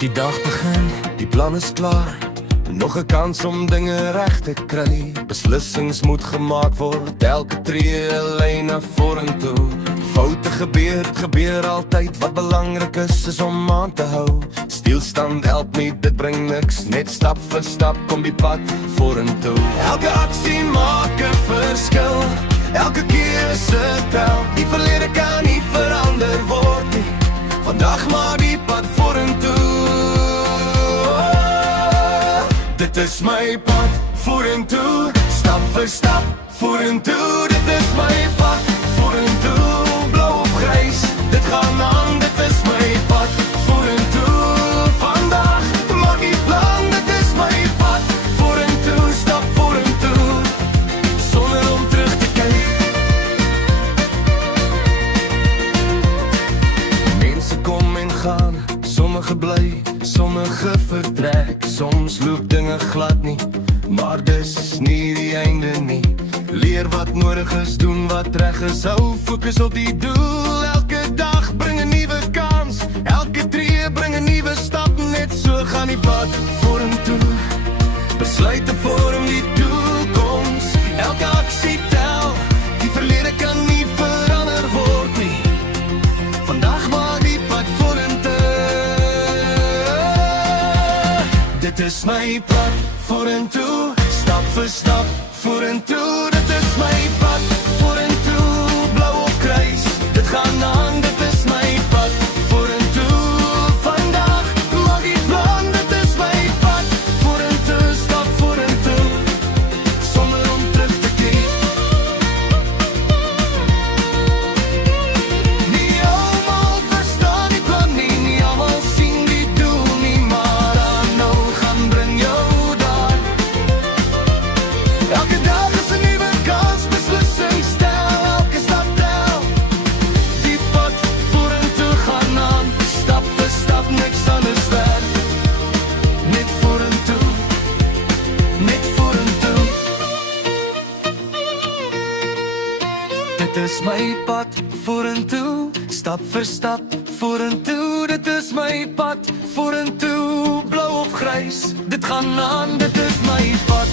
Die dag begin, die plan is klaar. Nog 'n kans om dinge reg te kry. Beslissings moet gemaak word, elke tree 'n lyn na vorentoe. Foute gebeur, het gebeur altyd. Wat belangrik is om aan te hou. Stilstand help nie, dit bring niks. Net stap vir stap kom die pad vorentoe. Elke aksie maak 'n verskil. Elke keuse tel. Die verlede kan nie verander word nie. Vandag maar die pad vorentoe. Dit is my pad vorentoe. Stap vir stap vorentoe. Dit is my pad vorentoe. Blou of grys, dit gaan aan. Dit is my pad vorentoe. Vandag maak die plan. Dit is my pad vorentoe. Stap vorentoe sonder om terug te kyk. Mense kom en gaan, sommige bly, sommige vertrek. Soms loop dinge glad nie, maar dis nie die einde nie. Leer wat nodig is, doen wat reg is. Hou fokus op die doel. Elke dag bring 'n nuwe kans. Elke tree bring 'n nuwe stap. Net so gaan die pad vorentoe. Besluite vorm die toekoms. Elke aksie tel. Die verlede kan nie verander word nie. Vandag maak die pad vorentoe. Dit is my pad vorentoe. Stap vir stap vorentoe. Dit is my pad vorentoe. Blou of grys, dit gaan aan. Dit is my pad vorentoe. Vandag maak die plan. Dit is my pad vorentoe. Stap vorentoe sonder om terug te kyk. Nie almal verstaan die plan nie. Nie almal sien die doel nie. Maar dan nou gaan bring jou daar. Elke dag is 'n nuwe kans. Beslissings tel. Elke stap tel. Die pad vorentoe gaan aan. Stap vir stap, niks anders werk. Net vorentoe. Net vorentoe. Dit is my pad vorentoe. Stap vir stap vorentoe. Dit is my pad vorentoe. Blou of grys, dit gaan aan. Dit is my pad